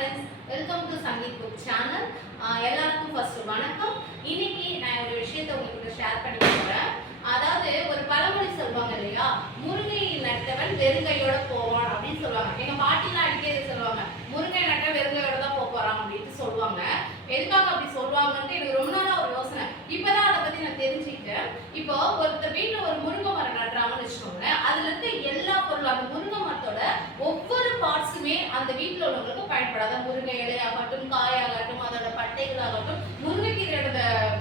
Friends welcome to Sangeet book channel எல்லாருக்கும் first வணக்கம். இன்னைக்கு நான் ஒரு விஷயத்தை உங்ககிட்ட ஷேர் பண்ணி போகிறேன் அதாவது ஒரு பழமொழி சொல்லுவாங்க இல்லையா? முருங்கை நட்டவன் வெறுங்கையோட போவான் அப்படின்னு சொல்லுவாங்க. எங்க பாட்டிலாம் அடிக்கிறது சொல்லுவாங்க. முருங்கை நட்ட வெறுங்கையோட தான் போக போறான் அப்படின்ட்டு சொல்லுவாங்க. எதுக்காக அப்படி சொல்லுவாங்கன்ட்டு எனக்கு ரொம்ப நாளாக ஒரு யோசனை. இப்போதான் அதை பத்தி நான் தெரிஞ்சுக்கிட்டேன். இப்போ ஒருத்தர் வீட்டில் ஒரு அந்த வீட்டில் உள்ளவங்களுக்கு பயன்படாத. முருங்கை இலையாகட்டும் காயாகட்டும் அதோட பட்டைகளாகட்டும் முருங்கைக்கீரையோட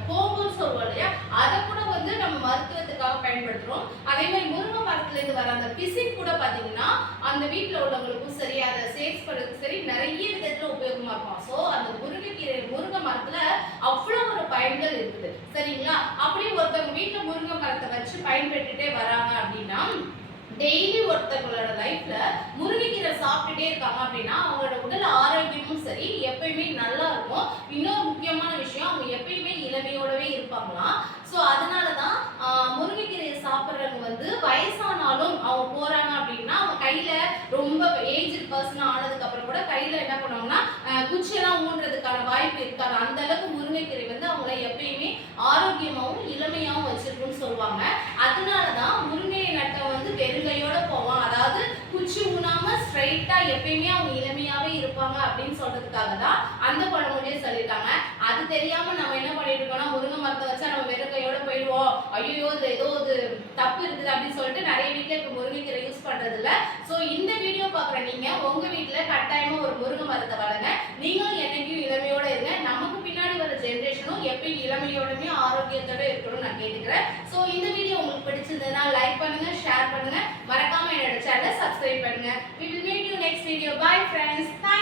கோம்புன்னு சொல்லுவோம் இல்லையா? அதை கூட வந்து நம்ம மருத்துவத்துக்காக பயன்படுத்துறோம். அதே மாதிரி முருங்கை மரத்துல இருந்து வர அந்த பிசின் கூட பாத்தீங்கன்னா அந்த வீட்டில் உள்ளவங்களுக்கும் சரி அதை சேல்ஸ் பண்ணுறதுக்கும் சரி நிறைய விதத்தில் உபயோகமாக இருக்கும். ஸோ அந்த முருங்கைக்கீரை முருங்கை மரத்துல அவ்வளோ ஒரு பயன்கள் இருக்குது சரிங்களா அப்படியே ஒருத்தவங்க வீட்டில் முருங்கை மரத்தை வச்சு பயன்பெற்றுட்டே வராங்க அப்படின்னா டெய்லி ஒருத்தவங்களோட லைஃப்ல முருங்கைக்கீரை சாப்பிட்டுட்டே இருக்காங்க அப்படின்னா அவங்களோட உடல் ஆரோக்கியமும் சரி எப்பயுமே நல்லா இருக்கும். இன்னொரு முக்கியமான விஷயம் அவங்க எப்பயுமே இளமையோடவே இருப்பாங்களாம். ஸோ அதனால தான் முருங்கைக்கீரையை சாப்பிட்றவங்க வந்து வயசானாலும் அவங்க போறாங்க அப்படின்னா அவங்க கையில ரொம்ப ஏஜ் பர்சன் ஆனதுக்கு அப்புறம் கூட கையில என்ன பண்ணுவாங்கன்னா ஆஹ் குச்சியெல்லாம் ஊன்றதுக்கான வாய்ப்பு இருக்காது அந்த அளவுக்கு முருங்கைக்கீரை வந்து அவங்கள எப்பயுமே ஆரோக்கியமாகவும் இளமையாகவும் வச்சிருக்குன்னு சொல்லுவாங்க அதனால தான் முருங்கையை நட்டை வந்து வெறுங்கையோட போவான் அதாவது குச்சி ஸ்ட்ரைட்டாக ஸ்ட்ரைட்டா எப்பயுமே அவங்க இளமையாவே இருப்பாங்க அப்படின்னு சொல்றதுக்காக தான் அந்த பழமொழியை சொல்லியிருக்காங்க. அது தெரியாம நம்ம என்ன பண்ணிட்டு இருக்கோம்னா முருங்கை மரத்தை வச்சா நம்ம வெறுங்கையோட போயிடுவோம். ஐயோ இது ஏதோ இது தப்பு இருக்குது அப்படின்னு சொல்லிட்டு நிறைய வீட்டில் இப்ப முருங்கைக்கீரை யூஸ் பண்றது இல்ல சோ இந்த வீடியோ பாக்குற நீங்க உங்க வீட்டில் கட்டாயமா ஒரு முருங்கை மரத்தை வளருங்க. நீங்களும் என்னைக்கும் இளமையோட இருங்க. நமக்கு பின்னாடி வர ஜென்ரேஷனும் எப்பயும் இளமையோடமே ஆரோக்கியத்தோட இருக்கணும்னு நான் கேட்டுக்கிறேன். சோ இந்த வீடியோ உங்களுக்கு பிடிச்சிருந்ததுன்னா லைக் பண்ணுங்க ஷேர் பண்ணுங்க. மறக்காம என்னோட சேனலை சப்ஸ்கிரைப் பண்ணுங்க. Video. Bye friends